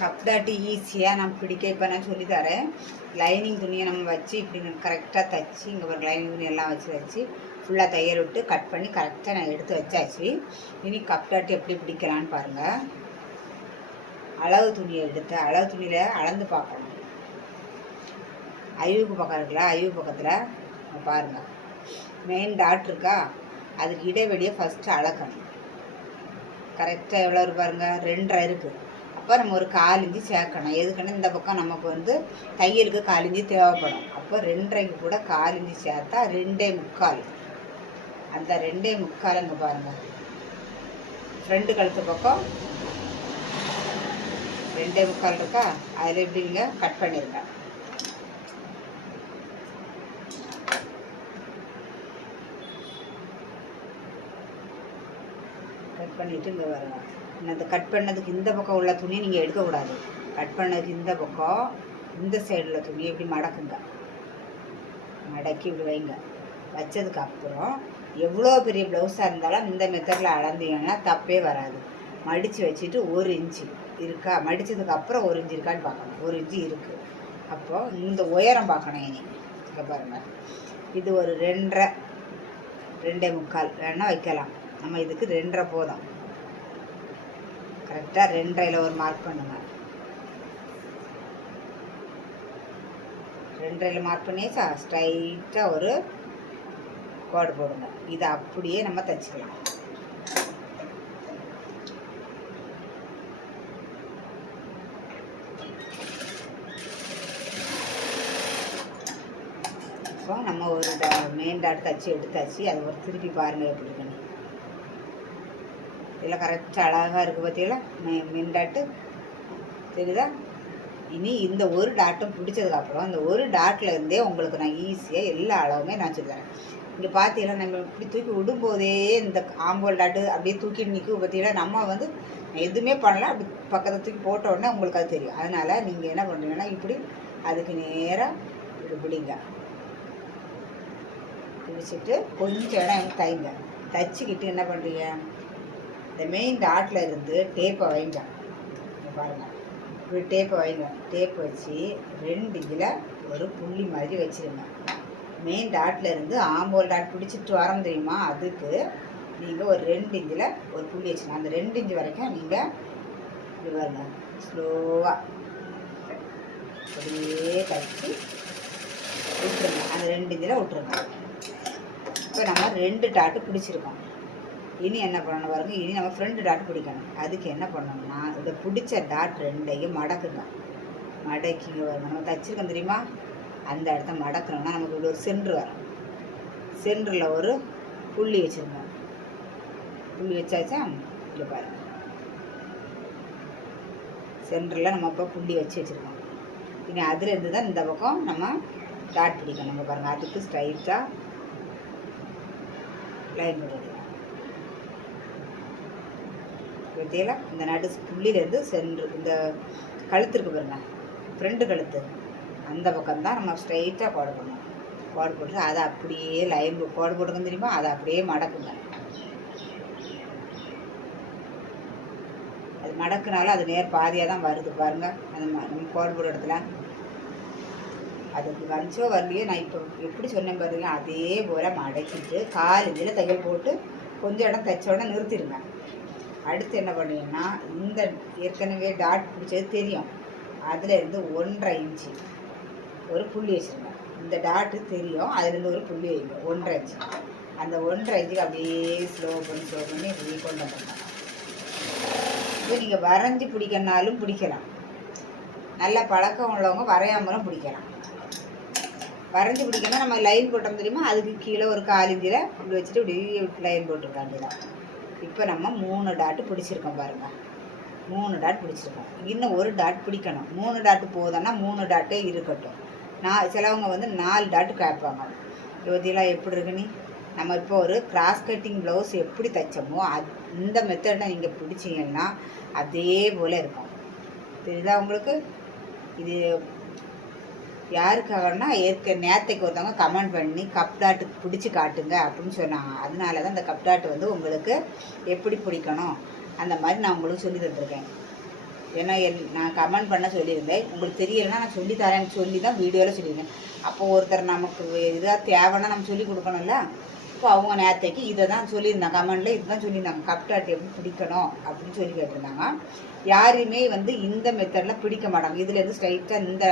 Cup tattoo ஈஸியாக நான் பிடிக்க இப்போ நான் சொல்லித்தரேன். லைனிங் துணியை நம்ம வச்சு இப்படி கரெக்டாக தைச்சி, இங்கே ஒரு லைனிங் துணி எல்லாம் வச்சு ஃபுல்லாக தையல் விட்டு கட் பண்ணி கரெக்டாக நான் எடுத்து வச்சாச்சு. இனி கப் டாட்டு எப்படி பிடிக்கலான்னு பாருங்கள். அளவு துணியை எடுத்து அளவு துணியில் அளந்து பார்க்கணும். ஐவுக்கு பக்கம் இருக்குல்ல, ஐவு பக்கத்தில் பாருங்கள் மெயின் டாட் இருக்கா, அதுக்கு இடைவெளியை ஃபஸ்ட்டு அளக்கணும். கரெக்டாக எவ்வளோ பாருங்கள், 2.5 இருக்குது. அப்போ நம்ம ஒரு 1/4 இன்ச்சு சேர்க்கணும். எதுக்குன்னா இந்த பக்கம் நமக்கு வந்து தையலுக்கு 1/4 இன்ச்சு தேவைப்படும். அப்போ 2.5க்கு கூட 1/4 இன்ச்சு சேர்த்தா 2.25. அந்த 2.25 இங்கே பாருங்கள், ஃப்ரண்ட் கழுத்து பக்கம் 2.25 இருக்கா, அதில் எப்படி நீங்கள் கட் பண்ணிடுங்க. கட் பண்ணிவிட்டு இங்கே வருங்க. இந்த கட் பண்ணதுக்கு இந்த பக்கம் உள்ள துணியை நீங்கள் எடுக்கக்கூடாது. கட் பண்ணதுக்கு இந்த பக்கம் இந்த சைடில் துணியை இப்படி மடக்குங்க. மடக்கி இப்படி வைங்க. வச்சதுக்கு அப்புறம் எவ்வளோ பெரிய ப்ளவுஸாக இருந்தாலும் இந்த மெத்தடில் அளந்தீங்கன்னா தப்பே வராது. மடித்து வச்சுட்டு 1 இன்ச்சு இருக்கா, மடித்ததுக்கு அப்புறம் 1 இன்ச்சு இருக்கான்னு பார்க்கணும். 1 இன்ச்சு இருக்குது. அப்போது இந்த உயரம் பார்க்கணும். இனி இங்கே பாருங்கள், இது ஒரு 2.5 2.25 வேணால் வைக்கலாம். நம்ம இதுக்கு 2.5 போதும். கரெக்டாக 2.5ல் ஒரு மார்க் பண்ணுங்க. 2.5ல் மார்க் பண்ணியாச்சா, ஸ்ட்ரைட்டாக ஒரு கோடு போடுங்க. இதை அப்படியே நம்ம தைச்சிக்கலாம். இப்போ நம்ம ஒரு மெயின் டாட் தைச்சி எடுத்தாச்சு. அது ஒரு திருப்பி பாருங்கள் எப்படி இருக்குன்னு. இதில் கரெக்டாக அழகாக இருக்குது பார்த்தீங்களா, மெயின் டாட்டு தெரியுதா. இனி இந்த ஒரு டாட்டும் பிடிச்சதுக்கப்புறம் இந்த ஒரு டாட்டில் இருந்தே உங்களுக்கு நான் ஈஸியாக எல்லா அளவுமே நான் சொல்லுறேன். இங்கே பார்த்தீங்கன்னா நம்ம இப்படி தூக்கி விடும்போதே இந்த ஆம்போல் டாட்டு அப்படியே தூக்கி நிற்கும் பார்த்தீங்கன்னா, நம்ம வந்து எதுவுமே பண்ணலாம். அப்படி பக்கத்தை தூக்கி போட்ட உடனே உங்களுக்கு அது தெரியும். அதனால் நீங்கள் என்ன பண்ணுறீங்கன்னா, இப்படி அதுக்கு நேராக இப்படி பிடிங்க. பிடிச்சிட்டு கொஞ்சம் இடம் தைங்க. தைச்சிக்கிட்டு என்ன பண்ணுறீங்க, இந்த மெயின் டாட்டில் இருந்து டேப்பை வைங்க. பாருங்கள், இப்படி டேப்பை வைங்க. டேப் வச்சு 2 இன்ச்சில் ஒரு புள்ளி மாதிரி வச்சுருங்க. மெயின் டாட்டில் இருந்து ஆம்போல் டாட் பிடிச்சிட்டு வரோம் தெரியுமா, அதுக்கு நீங்கள் ஒரு 2 இன்ச்சில் ஒரு புள்ளி வச்சுருங்க. அந்த 2 இன்ச்சு வரைக்கும் நீங்கள் இப்படி பாருங்க, ஸ்லோவாக அப்படியே தைச்சி விட்டுருங்க. அந்த 2 இன்ச்சில் விட்டுருங்க. இப்போ நம்ம 2 டாட்டு பிடிச்சிருக்கோம். இனி என்ன பண்ணணும் பாருங்கள், இனி நம்ம ஃப்ரண்ட் டாட் பிடிக்கணும். அதுக்கு என்ன பண்ணணும்னா, இதை பிடிச்ச டாட் 2ஐயும் மடக்குங்க. மடக்கிங்க வரணும். நம்ம தைச்சிருக்கோம் தெரியுமா, அந்த இடத்த மடக்கணும்னா நமக்கு இப்படி ஒரு சென்ட்ரு வரும். சென்டரில் ஒரு புள்ளி வச்சுருங்க. புள்ளி வச்சாச்சா, இல்லை பாருங்கள், சென்டரில் நம்ம இப்போ புள்ளி வச்சுருக்கோம். இனி அதுலேருந்து தான் இந்த பக்கம் நம்ம டாட் பிடிக்கணும். நம்ம பாருங்கள், அதுக்கு ஸ்ட்ரைட்டாக லைன் போட்டுருக்கோம். பார்த்தீங்களா, இந்த நடு புள்ளியிலேருந்து சென்ட்ரு இந்த கழுத்து இருக்குது பாருங்க, ஃப்ரண்ட்டு கழுத்து, அந்த பக்கம்தான் நம்ம ஸ்ட்ரைட்டாக கோடு பண்ணணும். கோடு போட்டு அதை அப்படியே லைன் கோடு போட்டுக்கணும் தெரியுமா, அதை அப்படியே மடக்குங்க. அது மடக்குனாலும் அது நேர் பாதியாக தான் வருது பாருங்கள். அந்த நம்ம கோடு போடுற இடத்துல அதுக்கு வந்துச்சோ வரலையோ, நான் இப்போ எப்படி சொன்னேன் பாருங்க, அதே போல் மடக்கிட்டு 1/4 இன்ச்சில் தையல் போட்டு கொஞ்சம் இடம் தைச்ச உடனே நிறுத்திடுங்க. அடுத்து என்ன பண்ணுவீங்கன்னா, இந்த ஏற்கனவே டாட் பிடிச்சது தெரியும், அதில் இருந்து 1.5 இன்ச்சு ஒரு புள்ளி வச்சுருங்க. இந்த டாட்டு தெரியும், அதுலேருந்து ஒரு புள்ளி வைங்க, 1.5 இன்ச்சு. அந்த 1.5 இன்ச்சுக்கு அப்படியே ஸ்லோ பண்ணி இப்படி கொண்டு வந்துடணும். இது நீங்கள் வரைஞ்சி பிடிக்கனாலும் பிடிக்கலாம். நல்ல பழக்கம் உள்ளவங்க வரையாமலும் பிடிக்கலாம். வரைஞ்சி பிடிக்கணும். நம்ம லைன் போட்டோம் தெரியுமா, அதுக்கு கீழே ஒரு 1/4 இன்ச்சில் இப்படி வச்சுட்டு இப்படி லைன் போட்டுக்க வேண்டியதான். இப்போ நம்ம 3 டாட்டு பிடிச்சிருக்கோம் பாருங்கள், 3 டாட் பிடிச்சிருக்கோம். இன்னும் ஒரு டாட் பிடிக்கணும். 3 டாட்டு போதும்னா 3 டாட்டே இருக்கட்டும். சிலவங்க வந்து 4 டாட்டு கேட்பாங்க. இவத்திலாம் எப்படி இருக்குன்னு, நம்ம இப்போ ஒரு கிராஸ் கட்டிங் ப்ளவுஸ் எப்படி தைச்சோமோ இந்த மெத்தடில் நீங்கள் பிடிச்சிங்கன்னா அதே போல் இருக்கும். தெரியுதா உங்களுக்கு? இது யாருக்காகனா நேற்றுக்கு ஒருத்தவங்க கமெண்ட் பண்ணி கப் டாட்டு பிடிச்சி காட்டுங்க அப்படின்னு சொன்னாங்க. அதனால தான் இந்த கப் டாட்டு வந்து உங்களுக்கு எப்படி பிடிக்கணும் அந்த மாதிரி நான் உங்களுக்கு சொல்லி தந்துருக்கேன். ஏன்னா நான் கமெண்ட் பண்ண சொல்லியிருந்தேன், உங்களுக்கு தெரியலைன்னா நான் சொல்லி தரேன்னு சொல்லி தான் வீடியோவில் சொல்லியிருந்தேன். அப்போ ஒருத்தர் நமக்கு இதாக தேவைன்னா நம்ம சொல்லி கொடுக்கணும்ல. இப்போ அவங்க நேரத்தைக்கு இதை தான் சொல்லியிருந்தாங்க, கமெண்டில் இதுதான் சொல்லியிருந்தாங்க, கப் டாட் எப்படி பிடிக்கணும் அப்படின்னு சொல்லி கேட்டிருந்தாங்க. யாரையுமே இந்த மெத்தடில் பிடிக்க மாட்டாங்க, இதுலேருந்து ஸ்ட்ரைட்டாக இந்த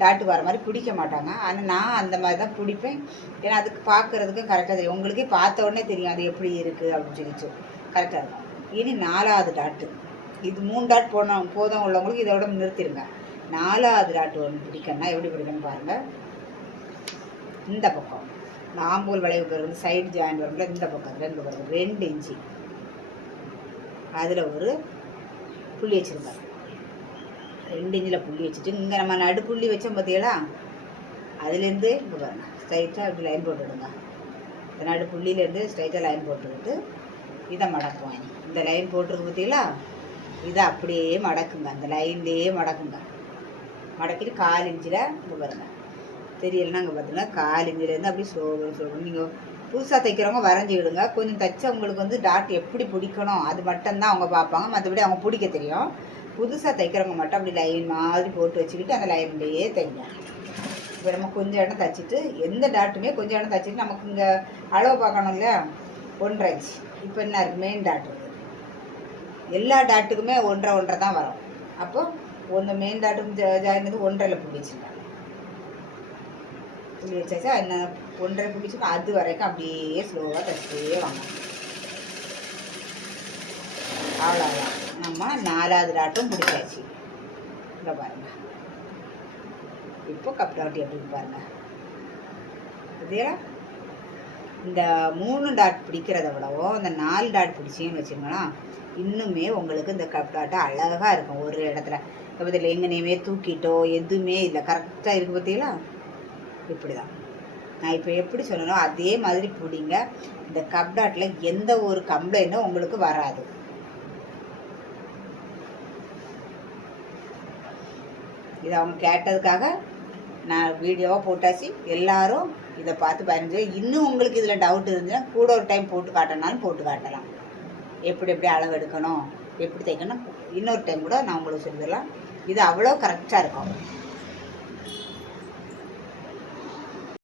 டாட்டு வர மாதிரி பிடிக்க மாட்டாங்க. ஆனால் நான் அந்த மாதிரி தான் பிடிப்பேன். ஏன்னா அதுக்கு பார்க்குறதுக்கு கரெக்டாக தெரியும், உங்களுக்கே பார்த்த உடனே தெரியும் அது எப்படி இருக்குது அப்படின்னு சொல்லிச்சு. கரெக்டாக இருக்கும். இனி 4வது டாட்டு, இது 3 டாட் போதும் உள்ளவங்களுக்கு இதோட நிறுத்திடுங்க. 4வது டாட்டு ஒன்று பிடிக்கணும்னா எப்படி பிடிக்கணும்னு பாருங்கள். இந்த பக்கம் ஆம்பூல் வளைவு வருது, சைடு ஜாயின் வரும்ல, இந்த பக்கம் 2 இன்ச்சு அதில் ஒரு புள்ளி வச்சுருங்க. 2 இன்ச்சில் புள்ளி வச்சுட்டு இங்கே நம்ம நடுப்புள்ளி வச்சோம் பார்த்தீங்களா, அதுலேருந்து இங்கே பாருங்க ஸ்ட்ரைட்டாக இப்படி லைன் போட்டுவிடுங்க. இந்த நடுப்புள்ளியிலேருந்து ஸ்ட்ரைட்டாக லைன் போட்டுக்கிட்டு இதை மடக்குவாங்க. இந்த லைன் போட்டிருக்கு பார்த்தீங்களா, இதை அப்படியே மடக்குங்க, அந்த லைன்லேயே மடக்குங்க. மடக்கிட்டு 1/4 இன்ச்சில் இங்கே பாருங்க, தெரியலைன்னா அங்கே பார்த்தீங்கன்னா 1/4 இன்ச்சிலேருந்து அப்படி ஸ்லோவாக நீங்கள் புதுசாக தைக்கிறவங்க வரைஞ்சி விடுங்க. கொஞ்சம் தைச்சவங்களுக்கு டாட் எப்படி பிடிக்கணும் அது மட்டும்தான் அவங்க பார்ப்பாங்க, மற்றபடி அவங்க பிடிக்க தெரியும். புதுசாக தைக்கிறவங்க மட்டும் அப்படி லைன் மாதிரி போட்டு வச்சுக்கிட்டு அந்த லைன்லேயே தைங்க. இப்போ நம்ம கொஞ்சம் இடம் தைச்சிட்டு, எந்த டாட்டுமே கொஞ்சம் இடம் தைச்சிட்டு நமக்கு இங்கே அளவு பார்க்கணும் இல்லையா, 1.5 இன்ச்சு. இப்போ என்ன இருக்குது, மெயின் டாட் இருக்குது, எல்லா டாட்டுக்குமே 1.5 தான் வரும். அப்போது ஒன்று மெயின் டாட்டுக்கும் ஜாயின் வந்து 1.5 புள்ளி வச்சுருக்கேன். புள்ளி வச்சாச்சா என்ன 1.5 புள்ளி வச்சுக்கோ. அது வரைக்கும் அப்படியே ஸ்லோவாக தைச்சிட்டே வாங்க. அவ்வளோதான், நம்ம 4வது டாட்டும் பிடிச்சாச்சு. இங்கே பாருங்கள், இப்போ கப் டாட் எப்படி பாருங்கள். இதே இந்த 3 டாட் பிடிக்கிறத விடவும் இந்த 4 டாட் பிடிச்சிங்கன்னு வச்சுங்களா, இன்னுமே உங்களுக்கு இந்த கப் டாட்டை அழகாக இருக்கும். ஒரு இடத்துல இப்போ இதில் எங்கேயுமே தூக்கிட்டோ எதுவுமே இல்லை, கரெக்டாக இருக்குது பார்த்தீங்களா. இப்படி தான் நான் இப்போ எப்படி சொல்லணும் அதே மாதிரி பிடிங்க. இந்த கப் டாட்டில் எந்த ஒரு கம்ப்ளைண்ட்டும் உங்களுக்கு வராது. இது அவங்க கேட்டதுக்காக நான் வீடியோவாக போட்டாச்சு. எல்லோரும் இதை பார்த்து பயந்து, இன்னும் உங்களுக்கு இதில் டவுட் இருந்துச்சுன்னா கூட ஒரு டைம் போட்டு காட்டினாலும் போட்டு காட்டலாம். எப்படி எப்படி அளவு எடுக்கணும், எப்படி தைக்கணும், இன்னொரு டைம் கூட நான் உங்களுக்கு சொல்லிடலாம். இது அவ்வளோ கரெக்டாக இருக்கும்.